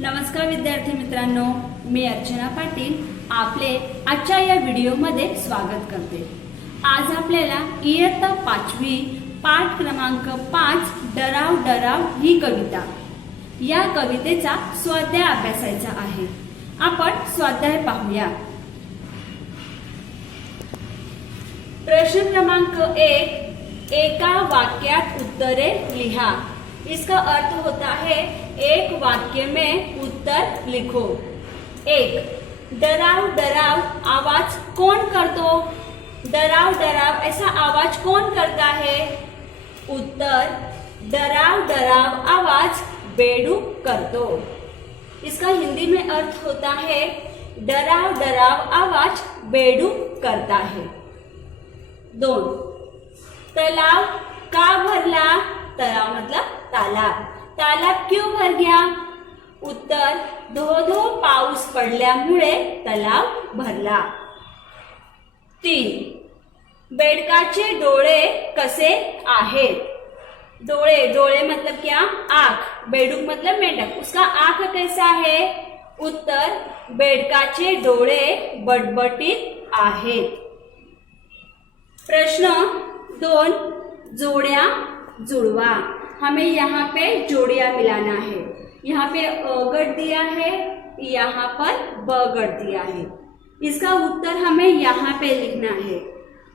नमस्कार विद्यार्थी मित्रांनो, मी अर्चना पाटील आपले आजच्या या व्हिडिओमध्ये स्वागत करते। आज आपल्याला इयत्ता 5वी पाठ क्रमांक 5 डराव डराव ही कविता या कवितेचा स्वाध्याय अभ्यासायचा आहे। आपण स्वाध्याय पाहूया। प्रश्न क्रमांक 1, एका वाक्यात उत्तरे लिहा। इसका अर्थ होता है एक वाक्य में उत्तर लिखो। 1, डराव डराव आवाज कौन करतो? डराव डराव ऐसा आवाज कौन करता है? उत्तर, डराव डराव आवाज बेडूक करतो। इसका हिंदी में अर्थ होता है डराव डराव आवाज बेडूक करता है। 2, तालाब का भरला? तालाब मतलब तालाब। तालाब क्यों भर गया? उत्तर, धो धो पाऊस पडल्यामुळे तलाव भरला। 3, बेडकाचे डोळे कसे आहेत? डोळे डोळे मतलब क्या? आँख। बेडूक मतलब मेंढक, उसका आँख कैसा है? उत्तर, बेडकाचे डोळे बटबटीत आहेत। प्रश्न 2, जोड़ियां जुड़वा। हमें यहाँ पे जोड़ियां मिलाना है। यहाँ पे अ गढ़ दिया है, यहाँ पर ब गढ़ दिया है। इसका उत्तर हमें यहाँ पे लिखना है।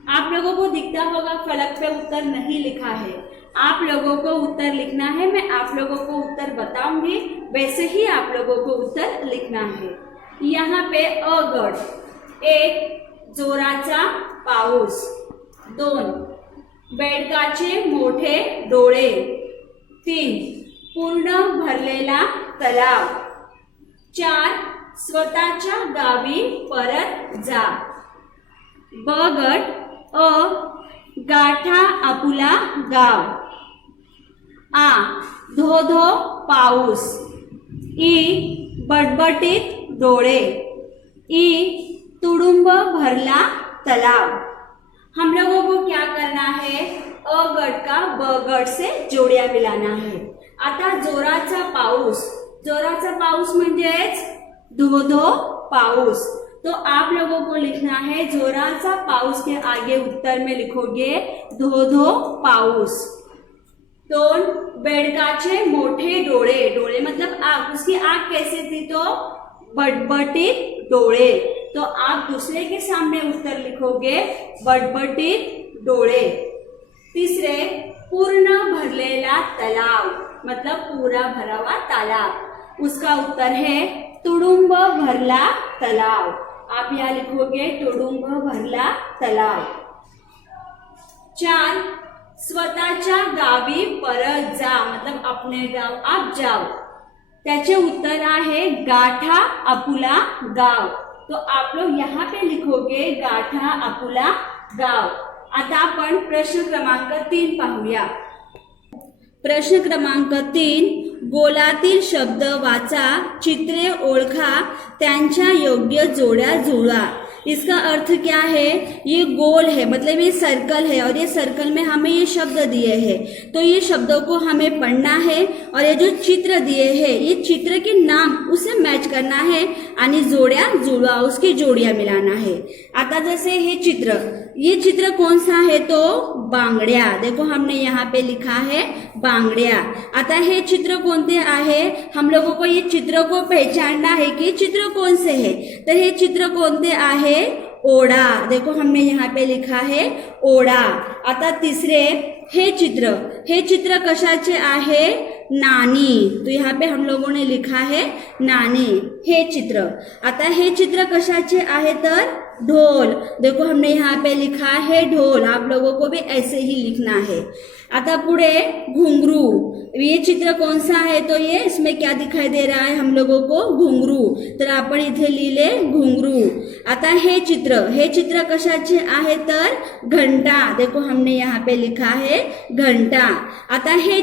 आप लोगों को दिखता होगा फलक पे उत्तर नहीं लिखा है। आप लोगों को उत्तर लिखना है। मैं आप लोगों को उत्तर बताऊंगी, वैसे ही आप लोगों को उत्तर लिखना है। यहाँ पे अ गढ़। 1, जोराचा पाऊस। 2, बेडकाचे मोठे डोळे। 3, पूर्ण भरलेला तलाव। 4, स्वतःच्या गावी परत जा। ब गट अ, गाठा आपुला गाव। आ, धो धो पाऊस। ई, बटबटीत डोळे। ई, तुडुंब भरला तलाव। हम लोगों को क्या करना है? अ गट का ब गट से जोड्या मिलाना है। आता जोराचा पाऊस। जोराचा पाऊस म्हणजेच धो धो पाऊस। तो आप लोगों को लिखना है जोराचा पाऊस के आगे उत्तर में लिखोगे धो धो पाऊस। 2, बेडकाचे मोठे डोळे। डोळे मतलब आँख, उसकी आँख कैसे थी? तो बटबटीत डोळे। तो आप दूसरे के सामने उत्तर लिखोगे बटबटीत डोळे। 3, पूर्ण भरलेला तलाव मतलब पूरा भरा हुआ तालाब। उसका उत्तर है तुडुंब भरला तलाव। आप यहाँ लिखोगे तुडुंब भरला तलाव। 4, स्वतःच्या गावी परत जा मतलब अपने गाव आप जाओ। त्याचे उत्तर आहे गाठा आपुला गाव। तो आप लोग यहाँ पे लिखोगे गाठा आपुला गाव। आता आपण प्रश्न क्रमांक 3 पाहूया। प्रश्न क्रमांक 3, गोलातील शब्द वाचा, चित्रे ओळखा, त्यांच्या योग्य जोड्या जुळवा। इसका अर्थ क्या है? ये गोल है मतलब ये सर्कल है और ये सर्कल में हमें ये शब्द दिए हैं, तो ये शब्दों को हमें पढ़ना है और ये जो चित्र दिए हैं ये चित्र के नाम उसे मैच करना है आणि जोड्या जुळवा, उसकी जोड़ियां मिलाना है। आता जैसे ये चित्र कौन सा है? तो बांगड्या। देखो हमने यहाँ पे लिखा है बांगड्या। आता हे चित्र कोणते आहे? हम लोगों को ये चित्र को पहचानना है कि चित्र कौन से है। तर हे चित्र कोणते आहे? ओढा। देखो हमने यहाँ पे लिखा है ओढा। आता 3, हे चित्र कशाचे आहे? नानी। तो यहाँ पे हम लोगों ने लिखा है नानी। हे चित्र। आता हे चित्र कशाचे आहे? तर ढोल। देखो हमने यहाँ पे लिखा है ढोल। आप लोगों को भी ऐसे ही लिखना है। आता पुढे घुंगरू। ये चित्र कौन सा है? तो ये इसमें क्या दिखाई दे रहा है हम लोगों को? घुंगरू। तर आपण इथे लिहिले घुंगरू। आता हे चित्र कशाचे आहे? तर घंटा। देखो हमने यहाँ पे लिखा है घंटा। आता हे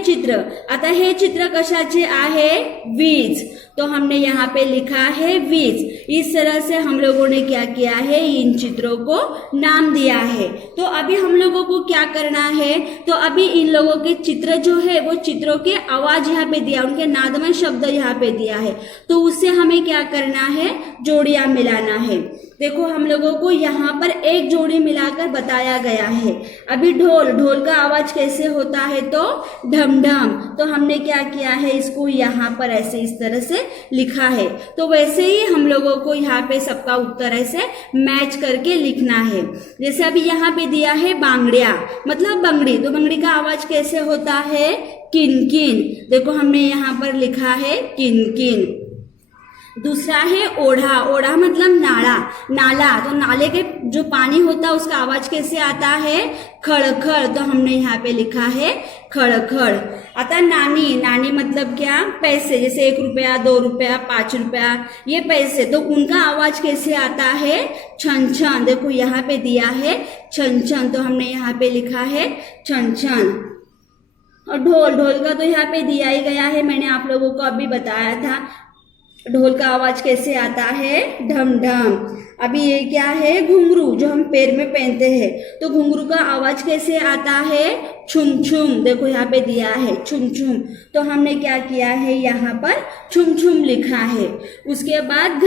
चित्र कशाचे आहे? वीज। तो हमने यहाँ पे लिखा है वीज। इस तरह से हम लोगों ने क्या किया है? इन चित्रों को नाम दिया है। तो अभी हम लोगों को क्या करना है, तो अभी इन लोगों के चित्र जो है वो चित्रों के आवाज यहाँ पे दिया, उनके नादमय शब्द यहाँ पे दिया है, तो उससे हमें क्या करना है, जोड़ियां मिलाना है। देखो हम लोगों को यहाँ पर एक जोड़ी मिलाकर बताया गया है। अभी ढोल का आवाज कैसे होता है, तो ढम ढम, तो हमने क्या किया है, इसको यहाँ पर ऐसे इस तरह से लिखा है। तो वैसे ही हम लोगों को यहाँ पे सबका उत्तर ऐसे मैच करके लिखना है। जैसे अभी यहाँ पे दिया है बांगड़िया, मतलब बंगड़ी, तो बंगड़ी का आवाज कैसे होता है, किन किन। देखो हमने यहाँ पर लिखा है किन किन। दूसरा है ओढ़ा, ओढ़ा मतलब नाला, तो नाले के जो पानी होता है उसका आवाज कैसे आता है, खड़, तो हमने यहाँ पे लिखा है खड़। आता नानी मतलब क्या, पैसे, जैसे 1 रुपया, 2 रुपया, 5 रुपया, ये पैसे, तो उनका आवाज कैसे आता है, छन। देखो यहाँ पे दिया है छन, तो हमने यहाँ पे लिखा है छन। और ढोल का तो यहाँ पे दिया ही गया है, मैंने आप लोगों को अभी बताया था ढोल का आवाज कैसे आता है, ढम ढम। अभी ये क्या है, घुंघरू, जो हम पैर में पहनते हैं, तो घुंघरू का आवाज कैसे आता है, छुम। देखो यहाँ पे दिया है छुम, तो हमने क्या किया है, यहाँ पर छुम लिखा है। उसके बाद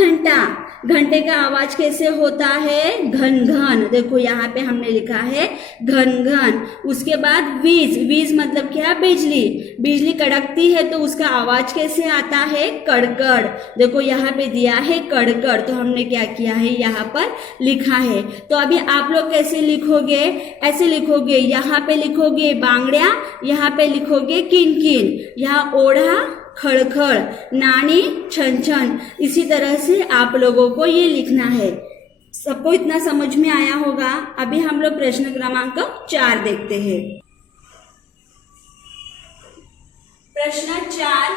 घंटे का आवाज कैसे होता है, घन, देखो यहाँ पे हमने लिखा है घन। उसके बाद वीज मतलब क्या, बिजली कड़कती है तो उसका आवाज कैसे आता है, कड़कड़। देखो यहाँ पे दिया है कड़कड़, तो हमने क्या किया है, यहाँ पर लिखा है। तो अभी आप लोग कैसे लिखोगे, ऐसे लिखोगे, यहाँ पे लिखोगे बांगड़िया, यहाँ पे लिखोगे किन किन, यहाँ ओढ़ा खड़, नानी छन। इसी तरह से आप लोगों को ये लिखना है। सबको इतना समझ में आया होगा। अभी हम लोग प्रश्न क्रमांक 4 देखते हैं। प्रश्न 4,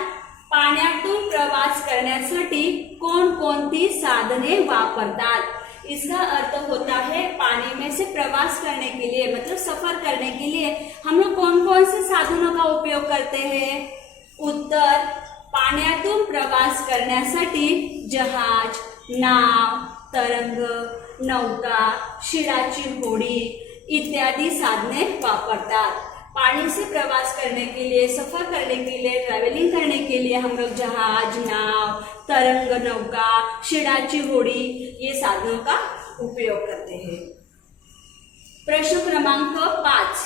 पाण्यातून प्रवास करण्यासाठी कोणकोणती साधने वापरतात। इसका अर्थ होता है पानी में से प्रवास करने के लिए, मतलब सफर करने के लिए हम लोग कौन कौन से साधनों का उपयोग करते हैं। उत्तर, पाण्यातून प्रवास करण्यासाठी जहाज, नाव, तरंग, नौका, शिडाची होडी इत्यादि साधने वापरतात। पानी से प्रवास करने के लिए, सफर करने के लिए, ट्रैवलिंग करने के लिए हम लोग जहाज, नाव, तरंग, नौका, शिडाची होडी ये साधनों का उपयोग करते हैं। प्रश्न क्रमांक 5,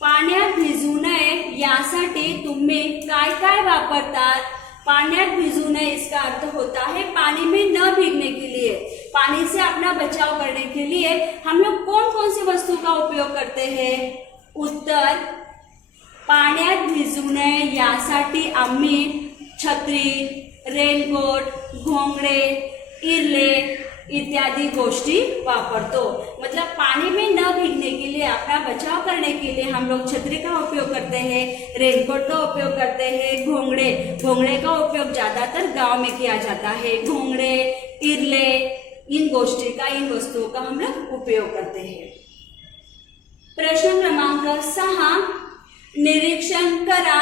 पाण्यात भिजू नये यासाठी तुम्ही काय काय वापरतात। पाण्यात भिजू नये इसका अर्थ होता है पानी में न भीगने के लिए, पानी से अपना बचाव करने के लिए हम लोग कौन कौन सी वस्तु का उपयोग करते हैं। उत्तर, पाण्यात भिजू नये यासाठी आम्ही छत्री, रेनकोट, घोंगडे, इरले इत्यादि गोष्टी वापरतो। मतलब पानी में न भीगने के लिए, अपना बचाव करने के लिए हम लोग छतरी का उपयोग करते हैं, रेनकोट का उपयोग करते हैं, घोंगड़े का उपयोग ज्यादातर गांव में किया जाता है। घोंगड़े, इरले, इन वस्तुओं का हम लोग उपयोग करते हैं। प्रश्न क्रमांक 6, निरीक्षण करा,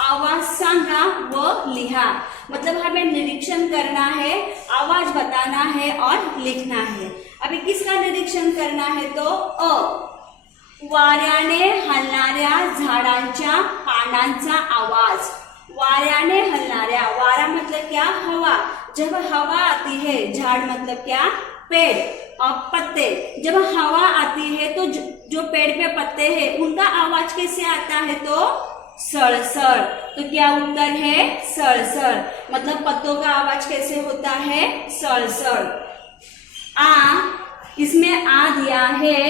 आवाज सांगा व लिहा। मतलब हमें निरीक्षण करना है, आवाज बताना है और लिखना है। अभी किसका निरीक्षण करना है, तो वाऱ्याने हलणाऱ्या झाडांच्या पानांचा आवाज। वाऱ्याने हलणाऱ्या, वारा मतलब क्या, हवा। जब हवा आती है, झाड़ मतलब क्या, पेड़ और पत्ते, जब हवा आती है तो जो पेड़ पे पत्ते हैं उनका आवाज कैसे आता है, तो सड़सड़। तो क्या उत्तर है, सड़सड़। मतलब पत्तों का आवाज कैसे होता है, सड़सड़। इसमें आ दिया है,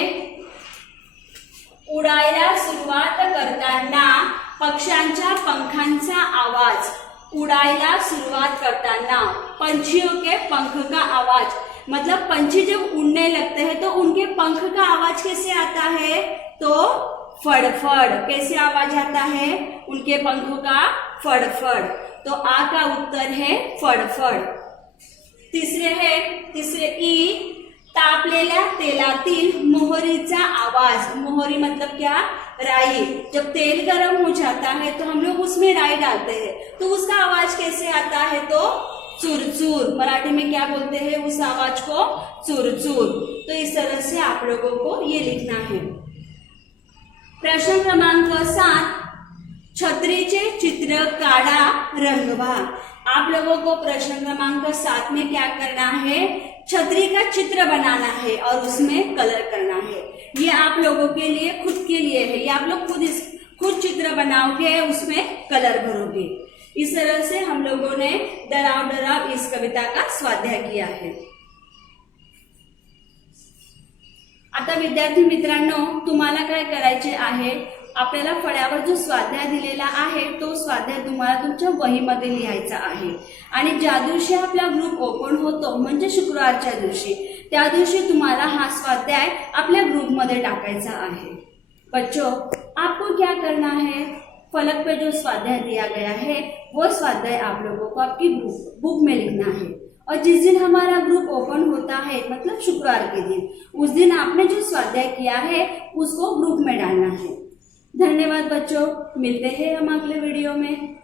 उडायला सुरुवात करताना पक्ष्यांच्या पंखांचा आवाज। उड़ायला शुरुआत करताना पंछियों के पंख का आवाज, मतलब पंछी जब उड़ने लगते हैं तो उनके पंख का आवाज कैसे आता है, तो फड़फड़। कैसे आवाज आता है उनके पंखों का, फड़फड़। तो आ का उत्तर है फड़फड़। तीसरे ई, तापलेल्या तेलातील मोहरीचा आवाज। मोहरी मतलब क्या, राई। जब तेल गर्म हो जाता है तो हम लोग उसमें राई डालते हैं, तो उसका आवाज कैसे आता है, तो चूर-चूर। मराठी में क्या बोलते हैं उस आवाज को? चूर-चूर। तो इस तरह से आप लोगों को ये लिखना है। प्रश्न क्रमांक 7, छत्रीचे चित्र काढा रंगवा। आप लोगों को प्रश्न क्रमांक 7 में क्या करना है? छतरी का चित्र बनाना है और उसमें कलर करना है। ये आप लोगों के लिए, खुद के लिए है। ये आप लोग खुद चित्र बनाओगे, उसमें कलर भरोगे। इस तरह से हम लोगों ने डराव डराव इस कविता का स्वाध्याय किया है। आता विद्यार्थी मित्रांनो, तुम्हाला काय करायचे आहे? आपल्याला फळ्यावर जो स्वाध्याय दिलेला आहे तो स्वाध्याय तुम्हाला तुमच्या वहीमध्ये लिहायचा आहे आणि ज्या दिवशी आपला ग्रुप ओपन होतो म्हणजे शुक्रवारच्या दिवशी, त्या दिवशी तुम्हाला हा स्वाध्याय आपल्या ग्रुपमध्ये टाकायचा आहे। बच्चों, आपको क्या करना है? फलक पे जो स्वाध्याय दिया गया है वो स्वाध्याय आप लोगों को आपकी बुक में लिखना है और जिस दिन हमारा ग्रुप ओपन होता है मतलब शुक्रवार के दिन, उस दिन आपने जो स्वाध्याय किया है उसको ग्रुप में डालना है। धन्यवाद बच्चों, मिलते हैं हम अगले वीडियो में।